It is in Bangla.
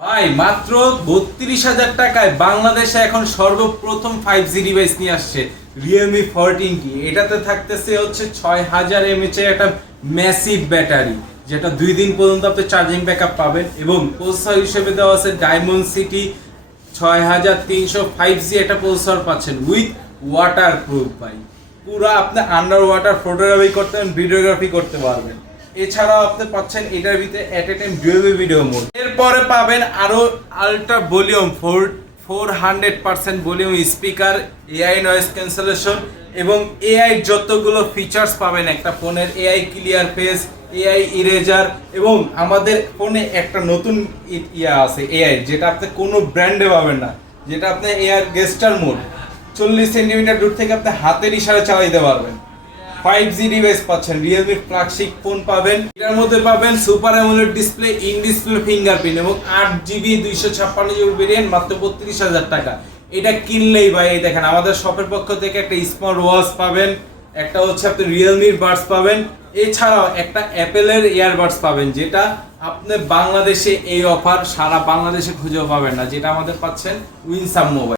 ভাই মাত্র ৩২,০০০ টাকায় বাংলাদেশে এখন সর্বপ্রথম 5G ডিভাইস নিয়ে আসছে Realme 14T। এটাতে থাকতেছে হচ্ছে ৬,০০০ mAh এর একটা ম্যাসিভ ব্যাটারি, যেটা ২ দিন পর্যন্ত আপনি চার্জিং ব্যাকআপ পাবেন। এবং প্রসেসর হিসেবে দেওয়া আছে Dimensity ৬৩০০ 5G একটা প্রসেসর পাচ্ছেন উইথ ওয়াটার প্রুফ। ভাই পুরো আপনি আন্ডার ওয়াটার ফটোগ্রাফি করতে পারবেন, ভিডিওগ্রাফি করতে পারবেন। এছাড়াও আপনি পাচ্ছেন এটার ভিতরে at a time dual video mode. এরপরে পাবেন আরো ultra volume 400% volume speaker, AI noise cancellation এবং এআই যতগুলো ফিচার্স পাবেন একটা ফোনের, AI clear face, AI eraser. এবং আমাদের ফোনে একটা নতুন ইয়া আছে এআই, যেটা আপনি কোনো ব্র্যান্ডে পাবেন না, যেটা আপনি এআই গেস্টার মোড 40 সেন্টিমিটার দূর থেকে আপনি হাতের ইশারা চালাইতে পারবেন। 5G ডিভাইস পাচ্ছেন, রিয়েলমির ফ্ল্যাগশিপ ফোন পাবেন। এটার মধ্যে পাবেন super AMOLED display, in display fingerprint এবং 8GB 256GB ভেরিয়েন্ট মাত্র ৩২,০০০ টাকা। এটা কিনলেই ভাই এই দেখেন আমাদের শপের পক্ষ থেকে একটা স্মার্ট ওয়াচ পাবেন, একটা হচ্ছে আপনি রিয়েলমির বাডস পাবেন, এছাড়াও একটা অ্যাপেলের ইয়ারবাডস পাবেন, যেটা আপনি বাংলাদেশে এই অফার সারা বাংলাদেশে খুঁজেও পাবেন না, যেটা আমাদের পাচ্ছেন উইনসাম মোবাইল।